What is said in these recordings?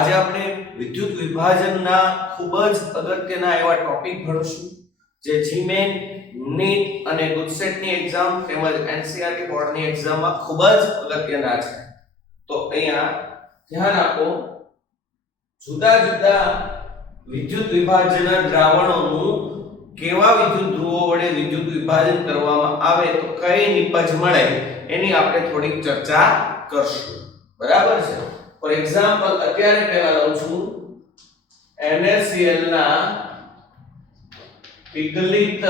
આજે આપણે વિદ્યુત વિભાજનના ખૂબ જ અગત્યના એવા ટોપિક ભણીશું જે જીમેન, નીટ અને ગુજસેટની એક્ઝામ તેમજ એનસીઆરટી બોર્ડની એક્ઝામમાં ખૂબ જ અગત્યના છે. તો અહીંયા ધ્યાન આપો, જુદા જુદા વિદ્યુત વિભાજનના દ્રાવણોનું કેવા વિદ્યુત ધ્રુવો વડે વિદ્યુત વિભાજન કરવામાં આવે તો કઈ નિપજ મળે એની આપણે થોડીક ચર્ચા કરશું. બરાબર છે? ફોર એક્ઝામ્પલ અત્યારે પહેલા લઉં છું NaCl ના પીગલિત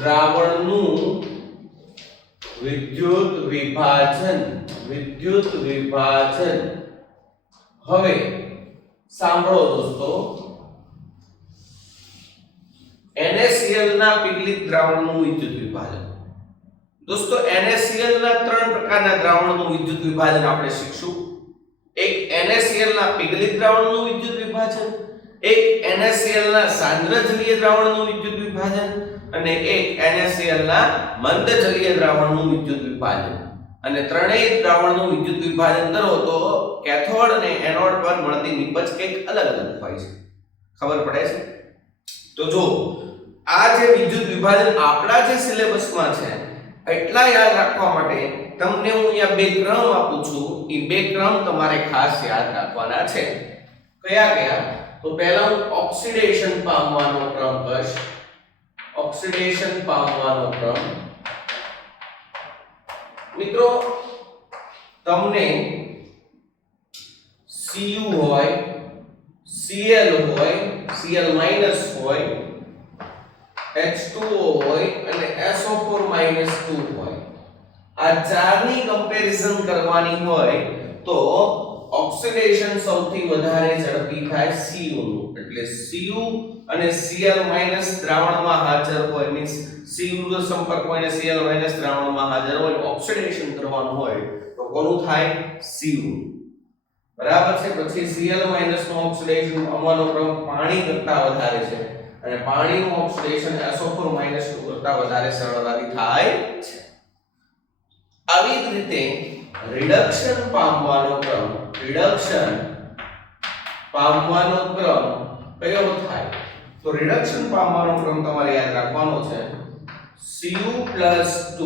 દ્રાવણનું વિદ્યુત વિભાજન. હવે સાંભળો દોસ્તો, NaCl ના પીગલિત દ્રાવણનું વિદ્યુત વિભાજન. દોસ્તો NaCl ના ત્રણ પ્રકારના દ્રાવણોનું વિદ્યુત વિભાજન આપણે શીખશું. એક NaCl ના પીગલિત દ્રાવણનું વિદ્યુત વિભાજન, એક NaCl ના સાંદ્ર જલીય દ્રાવણનું વિદ્યુત વિભાજન અને એક NaCl ના મંદ જલીય દ્રાવણનું વિદ્યુત વિભાજન. અને ત્રણેય દ્રાવણનું વિદ્યુત વિભાજન કરો તો કેથોડ અને એનોડ પર મળતી નિપજ કંઈક અલગ અલગ હોય છે. ખબર પડે છે? તો જો આ જે વિદ્યુત વિભાજન આપણા જે સિલેબસમાં છે એટલા યાદ રાખવા માટે તમને હું અહીંયા બે ક્રમ આપું છું. એ બે ક્રમ તમારે ખાસ યાદ રાખવાના છે. કયા કયા? તો પહેલા હું ઓક્સિડેશન પામવાનો ક્રમ કહીશ. ઓક્સિડેશન પામવાનો ક્રમ. મિત્રો તમને Cu હોય, Cl હોય, Cl- હોય, H2O હોય અને SO4 - 2 હોય. આ ચારની કમ્પેરિઝન કરવાની હોય તો ઓક્સિડેશન સૌથી વધારે ઝડપી થાય Cu નું. એટલે Cu અને Cl- દ્રાવણમાં હાજર હોય, મીન્સ Cu નો સંપર્ક હોય અને Cl- દ્રાવણમાં હાજર હોય, ઓક્સિડેશન કરવાનું હોય તો કોનું થાય? Cu. બરાબર છે? પછી Cl- નું ઓક્સિડેશન પામવાનો ક્રમ પાણી કરતા વધારે છે અને પાણીનું ઓક્સિડેશન SO4 - 2 કરતા વધારે સરળતાથી થાય છે. આવી જ રીતે રિડક્શન પામવાનો ક્રમ કયો થાય? તો રિડક્શન પામવાનો ક્રમ તમારે યાદ રાખવાનો છે Cu+2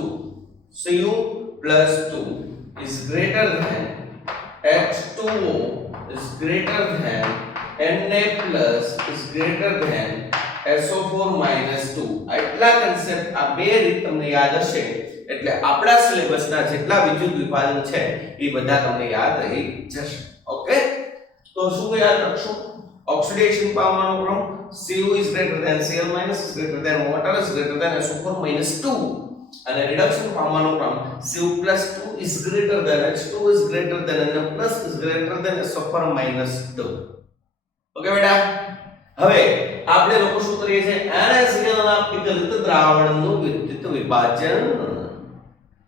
is greater than H2O is greater than Na plus is greater than SO4 - 2. આટલા કન્સેપ્ટ, આ બે રીત તમને યાદ હશે એટલે આપણા સિલેબસના જેટલા વિદ્યુત વિભાજન છે એ બધા તમને યાદ રહી જશે. ઓકે? તો શું યાદ રાખશું? ઓક્સિડેશન પામવાનો ક્રમ Cu is greater than Cl- is greater than water is greater than SO4 - 2 અને રિડક્શન પામવાનો ક્રમ Cu+2 is greater than H2 is greater than Na plus is greater than SO4 - 2. Okay બેટા? હવે આપણે લોકો શું કરીએ છીએ? NaCl ના પીગલિત દ્રાવણનું વિદ્યુત વિભાજન.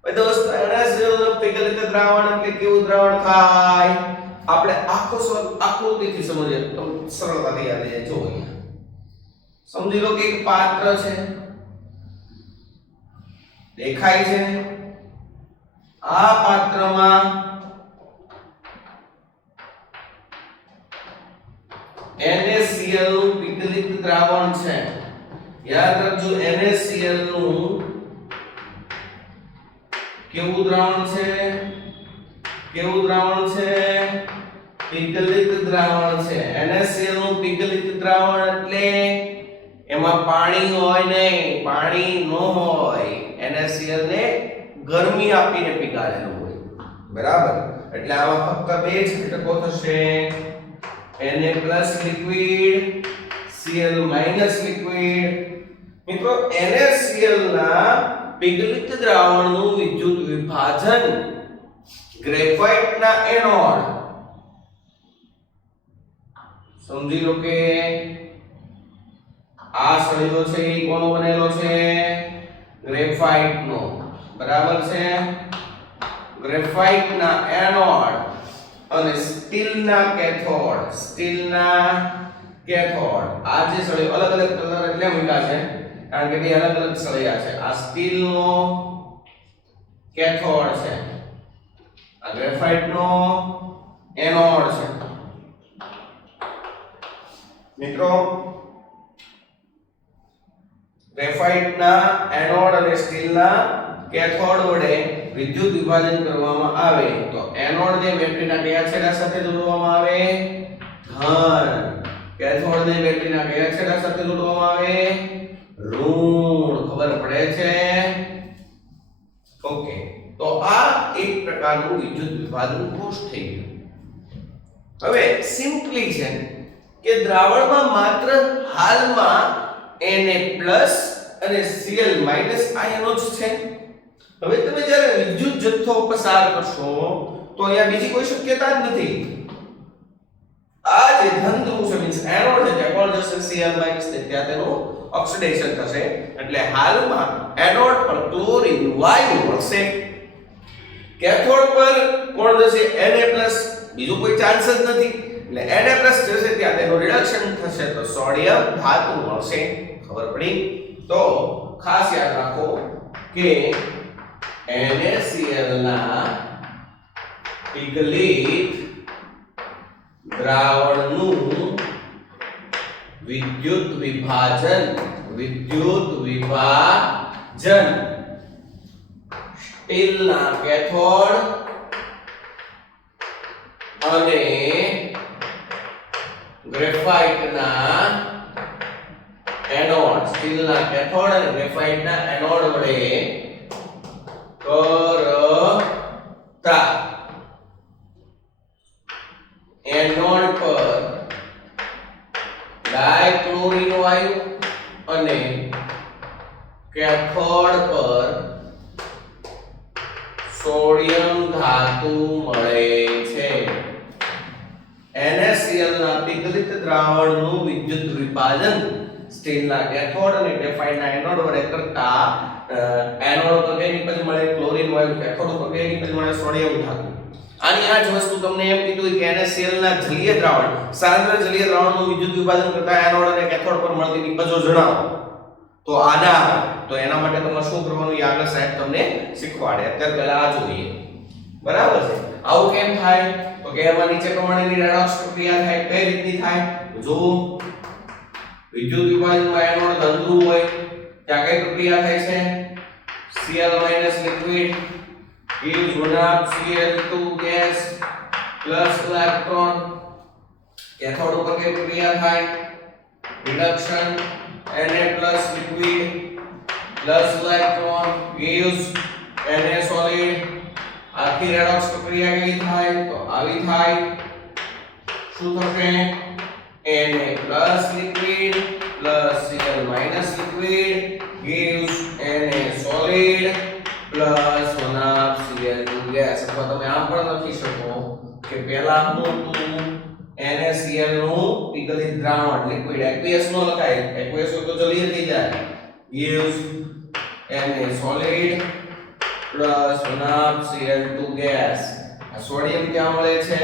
ભાઈ દોસ્તો, NaCl ના પીગલિત દ્રાવણ એટલે કેવું દ્રાવણ થાય? આપણે આકૃતિથી સમજીએ તો સરળતાથી યાદ રહે. જો અહીંયા સમજી લો કે એક પાત્ર છે, દેખાય છે. આ પાત્રમાં NaCl નું પીગલિત દ્રાવણ છે. યાદ રાખજો, NaCl નું કેવું દ્રાવણ છે? પીગલિત દ્રાવણ છે. NaCl નું પીગલિત દ્રાવણ એટલે એમાં પાણી હોય નહીં, પાણી ન હોય. NaCl ને ગરમી આપીને પીગાળેલું હોય. બરાબર? એટલે આમાં ફક્ત બે જ ઘટકો થશે, Na plus liquid, Cl minus liquid. મિત્રો NaCl ના પીગલિત દ્રાવણનું વિદ્યુત વિભાજન ગ્રેફાઇટ ના એનોડ. સમજી લો કે આ સળિયો છે એ કોનો બનેલો છે? ગ્રેફાઇટ નો. બરાબર છે? ગ્રેફાઇટ ના એનોડ અને સ્ટીલ ના કેથોડ. આ જે સળિયો અલગ અલગ કલર એટલે મૂક્યા છે કારણ કે બે અલગ અલગ સળિયા છે. આ સ્ટીલ નો કેથોડ છે, આ ગ્રેફાઇટ નો એનોડ છે મિત્રો ગ્રેફાઇટના એનોડ અને સ્ટીલના કેથોડ વડે વિદ્યુત વિભાજન કરવામાં આવે તો એનોડ ને બેટરીના કયા છેડા સાથે જોડવામાં આવે ધન કેથોડ ને બેટરીના કયા છેડા સાથે જોડવામાં આવે ઋણ ખબર પડે છે ઓકે તો આ એક પ્રકારનું વિદ્યુત વિભાજન કોષ થઈ ગયું હવે સિમ્પલી છે કે દ્રાવણમાં માત્ર હાલમાં Na+ અને Cl- આયનો જ છે હવે તમે જ્યારે વિદ્યુત જથ્થો પસાર કરશો તો અહીંયા બીજી કોઈ શક્યતા જ નથી આ જે ધન ધ્રુવ છે મીન્સ એનોડ છે ત્યાં કોણ જશે Cl- ને ત્યાં તેનું ઓક્સિડેશન થશે એટલે હાલમાં એનોડ પર ક્લોરીન વાયુ મળશે કેથોડ પર કોણ જશે Na+ બીજો કોઈ ચાન્સ જ નથી એટલે Na+ જશે ત્યાં તેનું રિડક્શન થશે તો સોડિયમ ધાતુ મળશે ખબર પડી તો ખાસ યાદ રાખો કે NaCl ના પીગલિત દ્રાવણનું વિદ્યુત વિભાજન સ્ટીલના કેથોડ અને ગ્રેફાઇટના એનોડ સ્ટીલના કેથોડ અને ગ્રેફાઇટના એનોડ વડે કરતા એનોડ પર ડાયક્લોરીન વાયુ અને કેથોડ પર સોડિયમ ધાતુ મળે છે NaCl ના પીગલિત દ્રાવણનું વિદ્યુત વિભાજન સ્ટીલના કેથોડ અને ગ્રેફાઇટના એનોડ વડે કરતા એનોડ પર કઈ નિપજ મળે ક્લોરીન વાયુ કેથોડ પર કઈ નિપજ મળે સોડિયમ ધાતુ આની આ જ વસ્તુ તમને એમ કીધું કે NaCl ના જલીય દ્રાવણ સાંદ્ર જલીય દ્રાવણનું વિદ્યુત વિભાજન કરતા એનોડ અને કેથોડ પર મળતી નિપજો જણાવો તો આના તો એના માટે તમારે શું કરવાનું એ આગળ સાહેબ તમને શીખવાડે અત્યારે પહેલા આ જોઈએ બરાબર છે આવું કેમ થાય તો કે એમાં નીચે પ્રમાણેની રેડોક્સ પ્રક્રિયા થાય કઈ રીતની થાય જો વિદ્યુત વિભાજનમાં એનોડ ધન ધ્રુવ હોય ત્યાં કઈ પ્રક્રિયા થાય છે Cl- liquid gives 1/Cl2 gas plus electron cathode ઉપર કઈ પ્રક્રિયા થાય reduction Na+ liquid plus electron gives Na solid આખી રેડોક્સ પ્રક્રિયા કઈ થાય તો આવી થાય શું થશે Na+ liquid plus Cl- liquid gives Na solid plus 1/Cl2 gas અથવા તમે આમ પણ લખી શકો કે પહેલા હું NaCl નું પીગલિત દ્રાવણ લિક્વિડ aqueous નો લખાય aqueous હોય તો જલીય થઈ જાય gives Na solid plus 1/Cl2 gas આ સોડિયમ ક્યાં મળે છે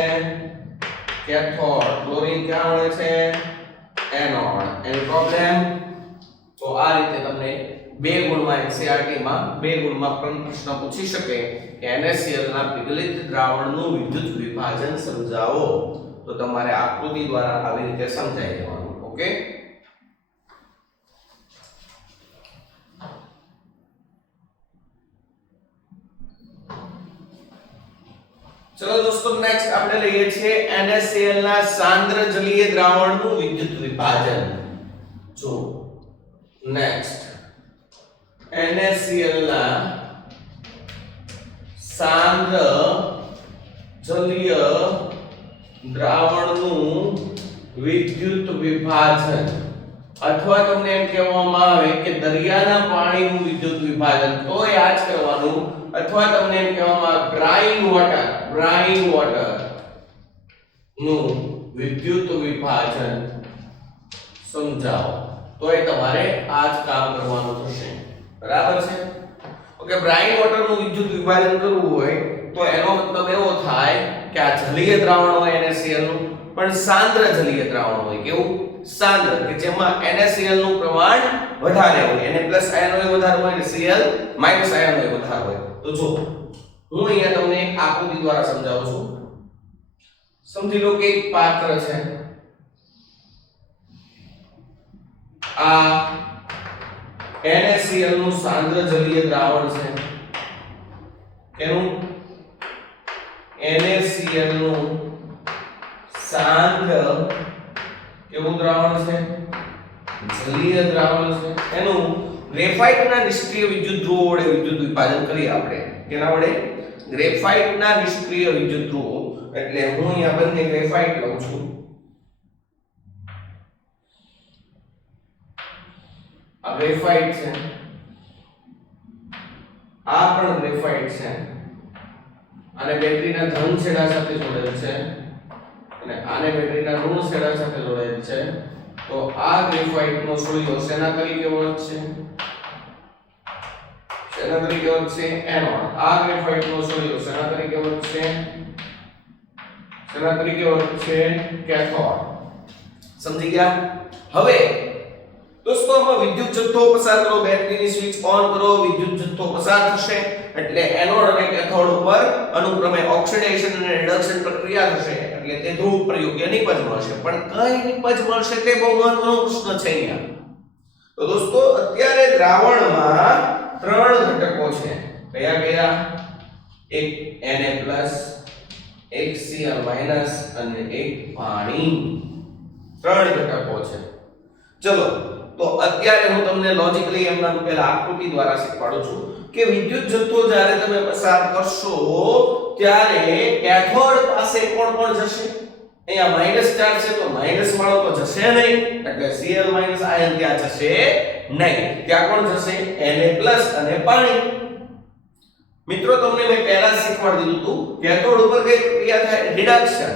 કેથોડ ક્લોરીન ક્યાં મળે છે એનોડ એની પ્રોબ્લેમ તો આ રીતે તમને બે ગુણમાં NCERT માં બે ગુણમાં પણ પ્રશ્ન પૂછી શકે કે NaCl ના પીગલિત દ્રાવણનું વિદ્યુત વિભાજન સમજાવો તો તમારે આકૃતિ દ્વારા આવી રીતે સમજાઈ દેવાનું ઓકે ચલો દોસ્તો નેક્સ્ટ આપણે લઈએ છીએ NaCl ના સાંદ્ર જલીય દ્રાવણનું વિદ્યુત વિભાજન જો નેક્સ્ટ NaCl ના સાંદ્ર જલીય દ્રાવણનું વિદ્યુત વિભાજન અથવા તમને એમ કહેવામાં આવે કે દરિયાના પાણીનું વિદ્યુત વિભાજન તો યાદ કરવાનું અથવા તમને એમ કહેવામાં આવે બ્રાઇન વોટર નું વિદ્યુત વિભાજન સમજાવો તો એ તમારે આ જ કામ કરવાનું થશે બરાબર છે ઓકે બ્રાઇન વોટર નું વિદ્યુત વિભાજન કરવું હોય તો એનો મતલબ એવો થાય કે આ જલીય દ્રાવણ હોય NaCl નું પણ સાંદ્ર જલીય દ્રાવણ હોય કેવું સાંદ્ર કે જેમાં NaCl નું પ્રમાણ વધારે હોય Na+ આયનો વધારે હોય અને Cl- આયનો વધારે હોય તો જો હું અહીંયા તમને એક આકૃતિ દ્વારા સમજાવું છું સમજી લો કે એક પાત્ર છે, આ NaCl નું સાંદ્ર જલીય દ્રાવણ છે, કેનું NaCl નું સાંદ્ર કેવું દ્રાવણ છે, જલીય દ્રાવણ છે, એનું ગ્રેફાઇટના નિષ્ક્રિય વિદ્યુત ધ્રુવો વડે વિદ્યુત વિભાજન કરીએ આપણે. કેના વડે? ગ્રેફાઇટના નિષ્ક્રિય વિદ્યુત ધ્રુવો. એટલે હું અહીંયા બંને ગ્રેફાઇટ લઉં છું, આ ગ્રેફાઇટ છે, આ પણ ગ્રેફાઇટ છે, આને બેટરીના ધન છેડા સાથે જોડેલ છે અને આને બેટરીના ઋણ છેડા સાથે જોડેલ છે. તો આ ગ્રેફાઇટનો સોળિયો શેના તરીકે ઓળખશે? શેના તરીકે ઓળખશે? એનોડ. આ ગ્રેફાઇટનો સોળિયો શેના તરીકે ઓળખશે? શેના તરીકે ઓળખશે? કેથોડ. સમજી ગયા? હવે દોસ્તો આમાં વિદ્યુત જથ્થો પસાર કરો, બેટરીની સ્વિચ ઓન કરો, વિદ્યુત જથ્થો પસાર થશે એટલે એનોડ અને કેથોડ ઉપર અનુક્રમે ઓક્સિડેશન અને રિડક્શન પ્રક્રિયા થશે એટલે તે ધ્રુવ પ્રયોગ્ય નિપજ મળશે. પણ કઈ નિપજ મળશે તે બહુ મહત્વનો પ્રશ્ન છે અહીંયા. તો દોસ્તો અત્યારે દ્રાવણમાં ત્રણ ઘટકો છે. કયા કયા? એક Na+, એક Cl- અને એક પાણી. ત્રણ ઘટકો છે. ચલો તો અત્યારે હું તમને લોજિકલી એમના પહેલા આકૃતિ દ્વારા શીખવાડું છું કે વિદ્યુત જથ્થો જ્યારે તમે પસાર કરશો ત્યારે કેથોડ પાસે કોણ કોણ જશે? અહીંયા માઈનસ ચાર્જ છે તો માઈનસ વાળો તો જશે નહીં, એટલે Cl- આયન ત્યાં જશે નહીં. ત્યાં કોણ જશે? Na+ અને પાણી. મિત્રો તમને મેં પહેલા શીખવાડી દીધું હતું કેથોડ ઉપર કઈ ક્રિયા થાય? રિડક્શન.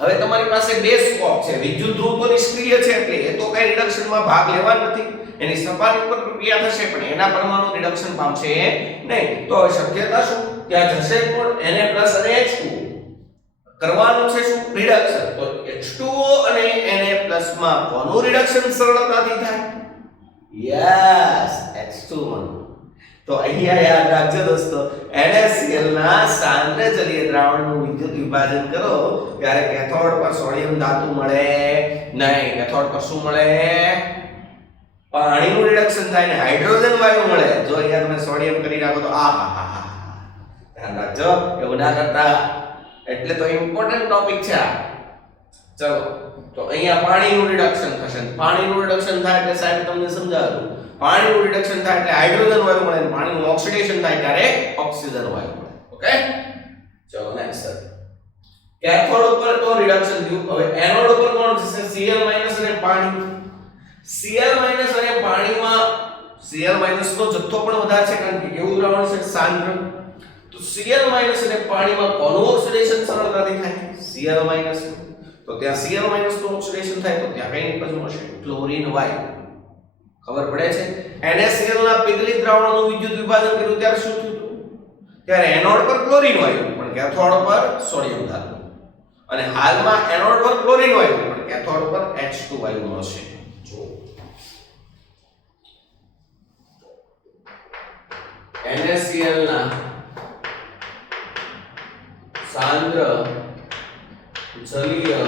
હવે તમારી પાસે બે સ્કોપ છે, વિદ્યુત ધ્રુવ તો નિષ્ક્રિય છે એટલે એ તો કઈ રિડક્શનમાં ભાગ લેવા નથી, એની સપાટી ઉપર પ્રક્રિયા થશે પણ એના પરમાણુ રિડક્શન પામશે નહીં. તો હવે શક્યતા શું? ત્યાં જશે કોણ? Na+ અને H2. કરવાનું છે શું? રિડક્શન. તો H2O અને Na+ માં કોનું રિડક્શન સરળતાથી થાય? Yes, H2O. તો અહીંયા યાદ રાખજો દોસ્તો, NaCl ના સાંદ્ર જલીય દ્રાવણનું વિદ્યુત વિભાજન કરો ત્યારે કેથોડ પર સોડિયમ ધાતુ મળે નહીં. કેથોડ પર શું મળે? પાણીનું રિડક્શન થાય ને હાઇડ્રોજન વાયુ મળે. જો અહીંયા તમે સોડિયમ કરી નાખો તો આહાહા, ધ્યાન રાખજો એવું ના કરતા, એટલે તો ઇમ્પોર્ટન્ટ ટોપિક છે આ. ચલો તો અહીંયા પાણીનું રિડક્શન થશે. પાણીનું રિડક્શન થાય એટલે સાહેબ તમને સમજાવ્યું, પાણીનું રિડક્શન થાય એટલે હાઇડ્રોજન વાયુ મળે, અને પાણીનું ઓક્સિડેશન થાય ત્યારે ઓક્સિજન વાયુ મળે. ઓકે, ચલો નેક્સ્ટ. કેથોડ ઉપર તો રિડક્શન થયું. હવે એનોડ ઉપર કોણ જશે? Cl- અને પાણી. Cl- અને પાણીમાં Cl- નો જથ્થો પણ વધારે છે કારણ કે કેવું દ્રાવણ છે? સાંદ્ર. તો Cl- અને પાણીમાં કોનું ઓક્સિડેશન સરળતાથી થાય? Cl-. તો ત્યાં Cl- નું ઓક્સિડેશન થાય તો ત્યાં કઈ નિપજ મળશે? ક્લોરીન વાયુ. ખબર પડે છે? NaCl ના પીગલિત દ્રાવણનું વિદ્યુત વિભાજન કર્યું ત્યારે શું થયું? ત્યારે એનોડ પર ક્લોરીન વાયુ પણ કેથોડ પર સોડિયમ ધાતુ. અને હાલમાં એનોડ પર ક્લોરીન વાયુ પણ કેથોડ પર H2 વાયુ મળશે. જો NaCl ના સાંદ્ર જલીય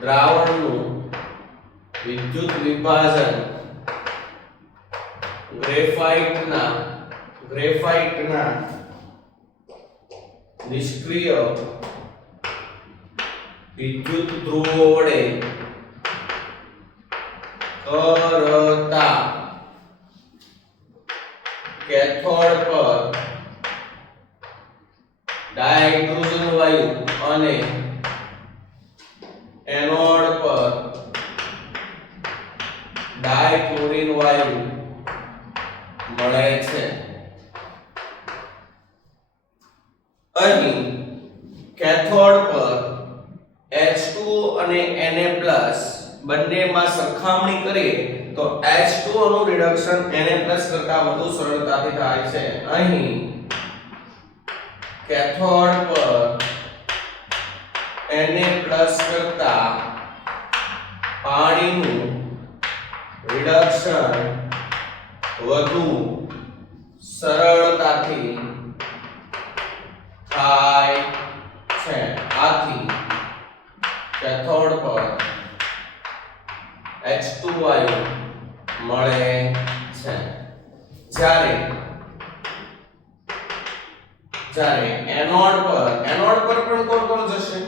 દ્રાવણનું વિદ્યુત વિભાજન ગ્રેફાઇટના નિષ્ક્રિય વિદ્યુત ધ્રુવો વડે કરતા કેથોડ પર ડાયહાઇડ્રોજન વાયુ અને એનોડ પર ડાયક્લોરીન વાયુ મળે છે. અહીં કેથોડ પર H2O અને Na+ બંનેમાં સરખામણી કરીએ તો H2O નું રિડક્શન Na+ કરતા વધુ સરળતાથી થાય છે. અહીં કેથોડ પર Na+ કરતા પાણીનું રિડક્શન વધુ સરળતાથી થાય છે. આથી કેથોડ પર H2 વાયુ મળે છે જ્યારે એનોડ પર પણ કોણ જશે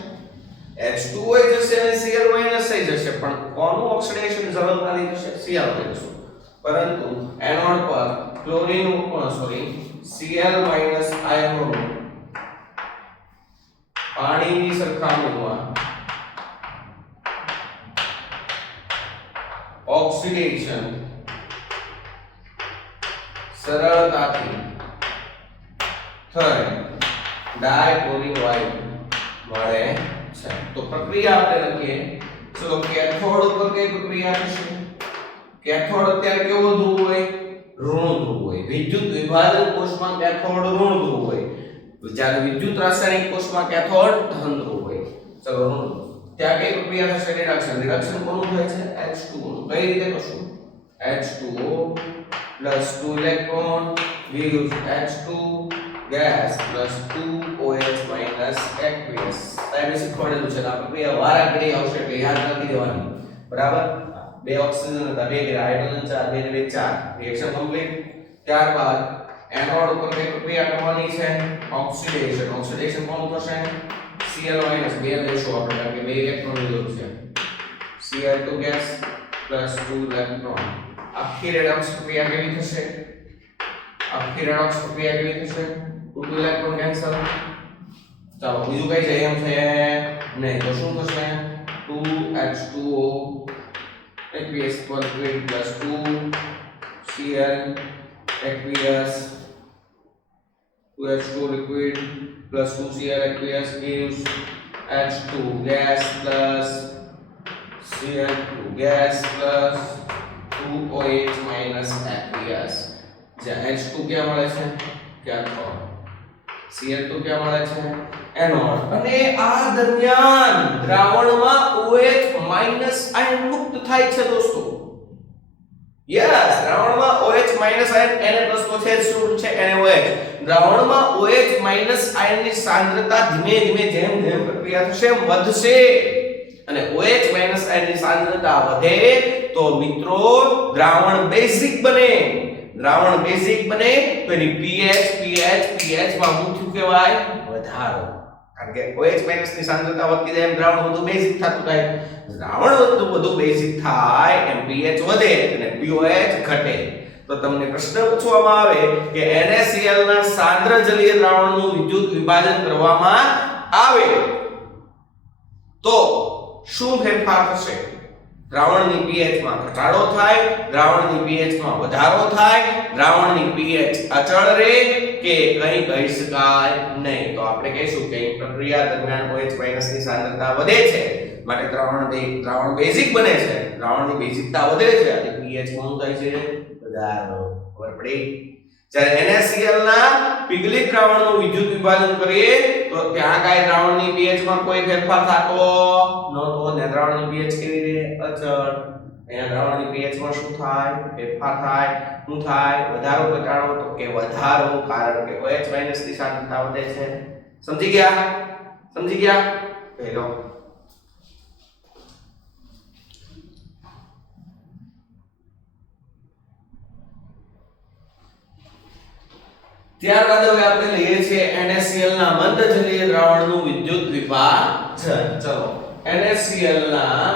H2O જશે અને Cl માઈનસ થઈ જશે પણ કોનું ઓક્સિડેશન સરળતાથી થશે Cl માઈનસ પરંતુ એનોડ પર ક્લોરીન Cl માઈનસ આયનોનું પાણીની સરખામણીમાં ઓક્સિડેશન સરળતાથી થઈ ડાયક્લોરિક વાયુ મળે છે તો પ્રક્રિયા આપણે લખીએ ચલો કેથોડ ઉપર કઈ પ્રક્રિયા થશે કેથોડ અત્યારે કેવો ધ્રુવ હોય ઋણ ધ્રુવ હોય વિદ્યુત વિભાજન કોષમાં કેથોડ ઋણ ધ્રુવ હોય જ્યારે વિદ્યુત રાસાયણિક કોષમાં કેથોડ ધન ધ્રુવ હોય ચલો ઋણ ત્યાં કઈ પ્રક્રિયા થશે રિડક્શન કોનું થાય છે H2O કઈ રીતે કરશું H2O plus 2 electron gives H2 gas plus 2OH minus aqueous તમે શીખવાડેલું છે આ પ્રક્રિયા વારા ઘડી આવશે એટલે યાદ રાખી દેવાની બરાબર બે ઓક્સિજન હતા બે હાઇડ્રોજન 4 બે ને 4 રિએક્શન કમ્પ્લીટ ત્યારબાદ એનોડ ઉપર કઈ પ્રક્રિયા કરવાની છે ઓક્સિડેશન કોનું થશે Cl minus બે લેશો આપણે કારણ કે બે ઇલેક્ટ્રોન ની જરૂર છે Cl2 gas plus 2 electron આખી રેડોક્સ પ્રક્રિયા કેવી થશે ટુ ઇલેક્ટ્રોન કેન્સલ ચાલો બીજું કઈ છે એમ છે નહીં તો શું થશે 2H2O aqueous liquid plus 2 Cl aqueous 2H2 liquid plus 2 Cl aqueous gives H2 gas plus Cl2 gas plus 2OH minus aqueous જ્યાં H2 ક્યાં મળે છે કેથોડ Cl2 ક્યાં મળે છે એનોડ અને આ દરમિયાન દ્રાવણમાં OH માઈનસ આયન મુક્ત થાય છે દોસ્તો યસ દ્રાવણમાં OH માઈનસ આયન Na+ તો છે શું છે NaOH દ્રાવણમાં OH માઈનસ આયનની સાંદ્રતા ધીમે ધીમે જેમ જેમ પ્રક્રિયા થશે વધશે અને OH માઈનસ આયનની સાંદ્રતા વધે તો મિત્રો દ્રાવણ બેઝિક બને તો એની pH માં શું થયું કહેવાય વધારો કારણ કે OH માઈનસ ની સાંદ્રતા વધતી જાય એમ દ્રાવણ વધુ બેઝિક થતું થાય દ્રાવણ વધુ બેઝિક થાય એમ pH વધે અને pOH ઘટે તો તમને પ્રશ્ન પૂછવામાં આવે કે NaCl ના સાંદ્ર જલીય દ્રાવણનું વિદ્યુત વિભાજન કરવામાં આવે તો શું ફેરફાર થશે દ્રાવણની pH માં ઘટાડો થાય દ્રાવણની pH માં વધારો થાય દ્રાવણની pH અચળ રહે કે કંઈ કહી શકાય નહીં તો આપણે કહીશું કે પ્રક્રિયા દરમિયાન OH ની સાંદ્રતા વધે છે માટે દ્રાવણ બેઝિક બને છે દ્રાવણની બેઝિકતા વધે છે અને pH માં થાય છે વધારો ખબર પડી જ્યારે NaCl ના પીગલિત દ્રાવણનું વિદ્યુત વિભાજન કરીએ તો ત્યાં કાંઈ દ્રાવણની pH માં કોઈ ફેરફાર થતો નહોતો અને દ્રાવણની pH કેવી રહે અચળ અહીંયા દ્રાવણની pH માં શું થાય ફેરફાર થાય શું થાય વધારો ઘટાડો તો કે વધારો કારણ કે OH ની સાંદ્રતા વધે છે સમજી ગયા પહેલો ત્યારબાદ હવે આપણે લઈએ છીએ NaCl ના મંદ જલીય દ્રાવણનું વિદ્યુત વિભાજન ચલો NaCl ના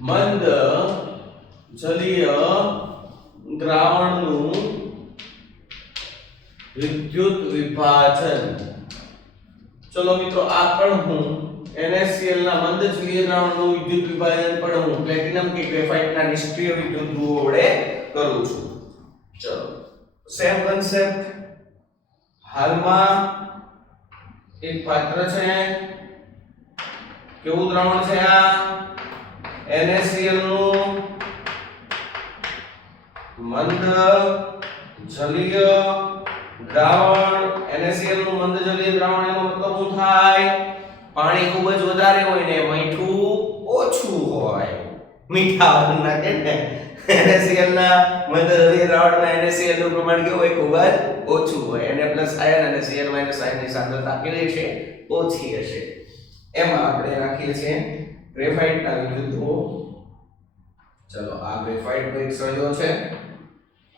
મંદ જલીય દ્રાવણનું વિદ્યુત વિભાજન ચલો મિત્રો આ પણ હું NaCl ના મંદ જલીય દ્રાવણનું વિદ્યુત વિભાજન પણ હું પ્લેટિનમ કે ગ્રેફાઇટ ના નિષ્ક્રિય વિદ્યુત ધ્રુવો વડે કરું છું ચલો સેમ કન્સેપ્ટ હાલમાં એક પાત્ર છે કેવું દ્રાવણ છે આ NaCl નું મંદ જલીય દ્રાવણ NaCl નું મંદ જલીય દ્રાવણ એનો મતલબ શું થાય પાણી ખૂબ જ વધારે હોય ને મીઠું ઓછું હોય મીઠા ના કે NaCl ના મંદ જલીય દ્રાવણમાં NaCl નું પ્રમાણ કેવું હોય ખૂબ જ ઓછું હોય Na+ આયન અને Cl- આયન ની સાંદ્રતા કેવી છે ઓછી હશે એમાં આપણે રાખીએ છીએ ગ્રેફાઇટના વિદ્યુત ધ્રુવો ચલો આ ગ્રેફાઇટનો એક સળિયો છે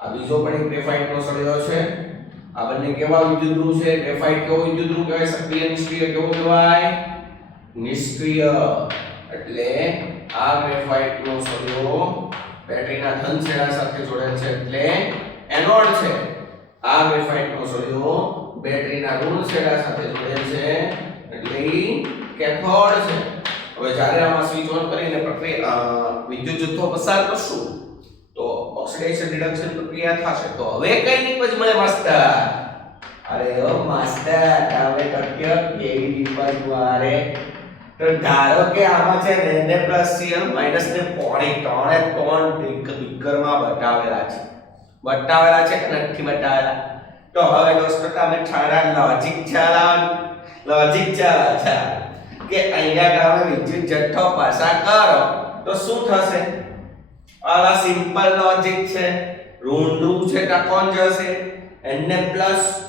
આ બીજો પણ એક ગ્રેફાઇટનો સળિયો છે આ બંને કેવા વિદ્યુત ધ્રુવ છે ગ્રેફાઇટ કેવો વિદ્યુત ધ્રુવ કહેવાય સક્રિય નિષ્ક્રિય કેવો કહેવાય નિષ્ક્રિય એટલે આ ગ્રેફાઇટનો સળિયો બેટરીના ધન છેડા સાથે જોડેલ છે એટલે એનોડ છે આ ગ્રેફાઇટનો સળિયો બેટરીના ઋણ છેડા સાથે જોડેલ છે એટલે કેથોડ છે હવે જ્યારે આમાં સ્વિચ ઓન કરીને પ્રક્રિયા વિદ્યુત જથ્થો પસાર કરશું તો ઓક્સિડેશન રિડક્શન પ્રક્રિયા થશે તો હવે કઈ નિપજ મળે માસ્ટર અરે ઓ માસ્ટર તમે ટક્ય કેવી નિપજ મારે તો ધારો કે આમાં છે ને Na+Cl- ને પાણી ત્રણે ત્રણ બીકરમાં બતાવેલા છે કે નથી બતાવેલા તો હવે દોસ્તો તમે થોડા લોજિક ચલાવો છે કે અહીંયા તમે વિદ્યુત જથ્થો પસાર કરો તો શું થશે આ સિમ્પલ લોજિક છે ઋણ છે તો કોણ જશે Na+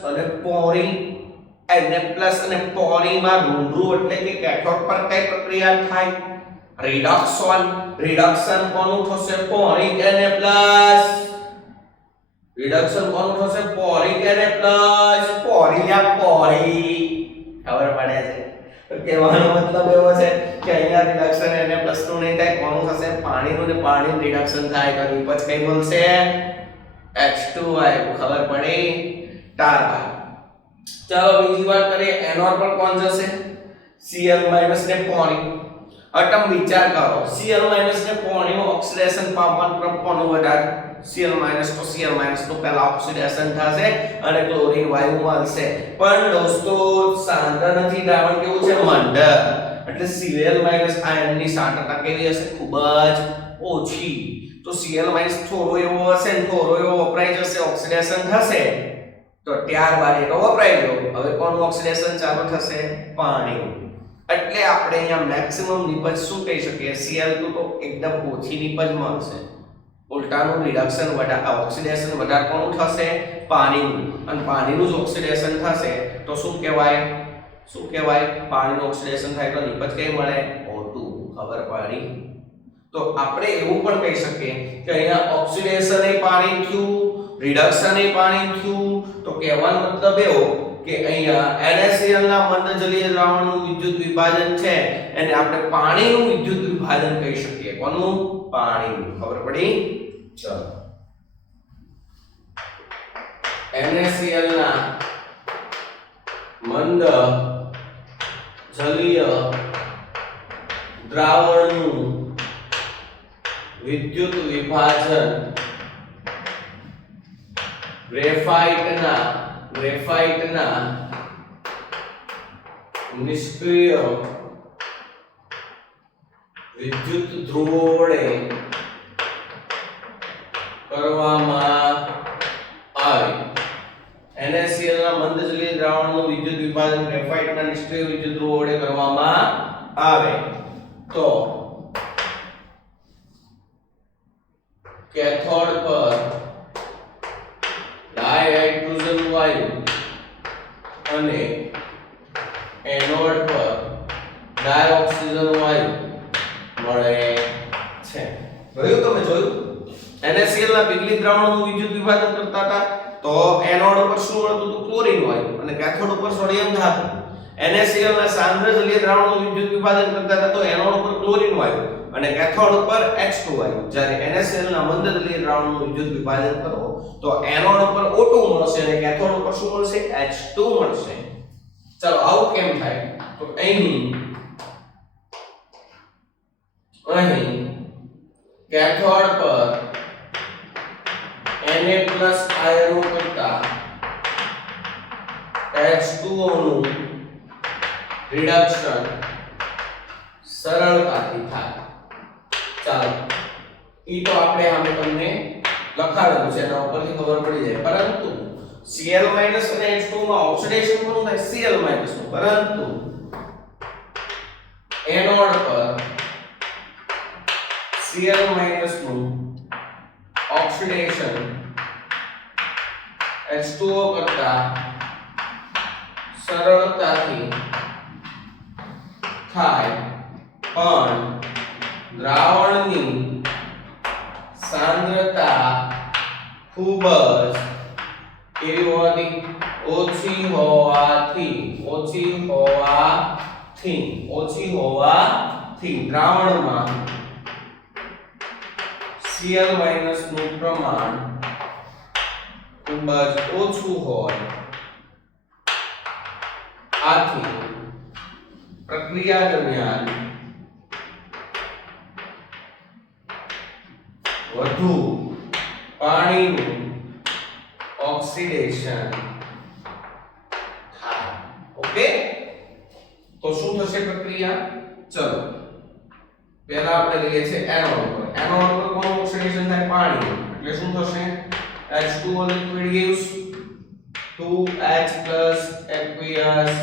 અને પોરી Na+ અને પોરીમાં ઋણ એટલે કે કેથોડ પર કઈ પ્રક્રિયા થાય રિડક્શન કોનું થશે પોરિક Na+ રિડક્શન કોનું થશે પોરિક Na+ પોરીયા પોરી ખબર પડે છે તો કહેવાનો મતલબ એવો છે કે અહીંયા રિડક્શન Na+ નું નહીં થાય કોનું થશે પાણીનું ને પાણીનું રિડક્શન થાય તો નિપજ કઈ મળશે H2 ખબર પડી તારા ચાલો બીજી વાત કરીએ એનોડ પર કોણ જશે Cl- ને પાણી અટમ વિચાર કરો Cl- ને પાણીનું ઓક્સિડેશન પાવન ક્રમ કોનું વધારે Cl- તો Cl- તો પહેલા ઓક્સિડેશન થશે અને ક્લોરીન વાયુ મળશે પણ દોસ્તો સાંદ્ર નથી દ્રાવણ કેવું છે મંદ એટલે Cl- આયનની સાંદ્રતા કેવી હશે ખૂબ જ ઓછી તો Cl- થોડો એવો હશે ને થોડો એવો વપરાઈ જશે ઓક્સિડેશન થશે તો ત્યારબાદ એ તો વપરાઈ ગયો હવે કોનું ઓક્સિડેશન ચાલુ થશે પાણી એટલે આપણે અહીંયા મેક્સિમમ નિપજ શું કહી શકીએ Cl2 તો એકદમ ઓછી નિપજ મળશે ઉલટાનું રિડક્શન ઓક્સિડેશન વધારે કોનું થશે પાણીનું અને પાણીનું જ ઓક્સિડેશન થશે તો શું કહેવાય પાણીનું ઓક્સિડેશન થાય તો નિપજ કઈ મળે O2 ખબર પડી તો આપણે એવું પણ કહી શકીએ કે અહીંયા ઓક્સિડેશન એ પાણી થયું રિડક્શન એ પાણી થયું તો કહેવાનો મતલબ એવો કે અહીંયા NaCl ના મંદ જલીય દ્રાવણનું વિદ્યુત વિભાજન છે એને આપણે પાણીનું વિદ્યુત વિભાજન કહી શકીએ કોનું પાણીનું ખબર પડી ચલો NaCl ના મંદ જલીય દ્રાવણનું વિદ્યુત વિભાજન ગ્રેફાઇટના નિષ્ક્રિય વિદ્યુત ધ્રુવો વડે કરવામાં આવે NaCl ના મંદ જલીય દ્રાવણનું વિદ્યુત વિભાજન ગ્રેફાઇટના નિષ્ક્રિય વિદ્યુત ધ્રુવો વડે કરવામાં આવે તો કેથોડ પર ડાયહાઇડ્રોજન વાયુ અને એનોડ પર ડાયોક્સિજન વાયુ મળે છે જોયું તમે જોયું NaCl ના પીગળી દ્રાવણનું વિદ્યુત વિભાજન કરતા હતા તો એનોડ પર શું મળતું હતું ક્લોરીન વાયુ અને કેથોડ ઉપર સોડિયમ ધાતુ NaCl ના સાંદ્ર જલીય દ્રાવણનું વિદ્યુત વિભાજન કરતા હતા તો એનોડ ઉપર ક્લોરીન વાયુ અને કેથોડ ઉપર H2 વાયુ જ્યારે NaCl ના મંદ જલીય દ્રાવણનું વિદ્યુત વિભાજન કરો તો એનોડ ઉપર O2 મળશે અને કેથોડ ઉપર શું મળશે H2 મળશે ચલો આવું કેમ થાય તો અહીં કેથોડ પર Na+ આયનો કરતા H2O નું રિડક્શન સરળતાથી થાય ચાલો ઈ તો આપણે આમે તમને લખાવેલું છે એના ઉપરથી ખબર પડી જાય પરંતુ Cl- અને H2 માં ઓક્સિડેશન કોનું થાય Cl- નું પરંતુ એનોડ પર Cl- નું ઓક્સિડેશન H2O કરતા સરળતાથી થાય પણ દ્રાવણની સાંદ્રતા ખૂબ જ કેવી ઓછી હોવાથી દ્રાવણમાં Cl- નું પ્રમાણ ખૂબ જ ઓછું હોય આથી પ્રક્રિયા દરમિયાન વધુ પાણીનું ઓક્સિડેશન થાય. ઓકે, તો શું થશે પ્રક્રિયા? ચલો પહેલા આપણે લઈએ છે એનોડ પર. એનોડ પર કોનું ઓક્સિડેશન થાય? પાણી. એટલે શું થશે? H2O liquid gives 2H plus aqueous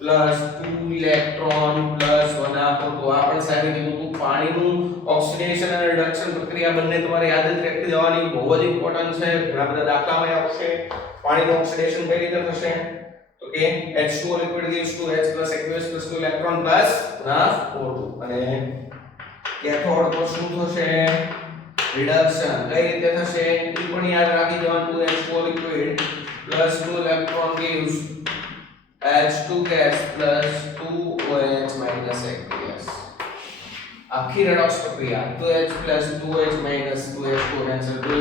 plus 2 electron plus 1 આપો. તો આપણે સાહેબ કીધું હતું પાણીનું ઓક્સિડેશન અને રિડક્શન પ્રક્રિયા બંને તમારે યાદ જ રાખી દેવાની, બહુ જ ઇમ્પોર્ટન્ટ છે. ઘણા બધા દાખલામાં આવશે. પાણીનું ઓક્સિડેશન કઈ રીતે થશે? તો કે H2O liquid gives 2H plus aqueous plus 2 electron plus O2. અને કેથોડ પર શું થશે? રિડક્શન. કઈ રીતે થશે એ પણ યાદ રાખી દેવાનું. H2O liquid plus 2 electron gives H2 gas plus 2OH minus aqueous. આખી રેડોક્સ પ્રક્રિયા 2H plus 2H minus 2H2 cancel, 2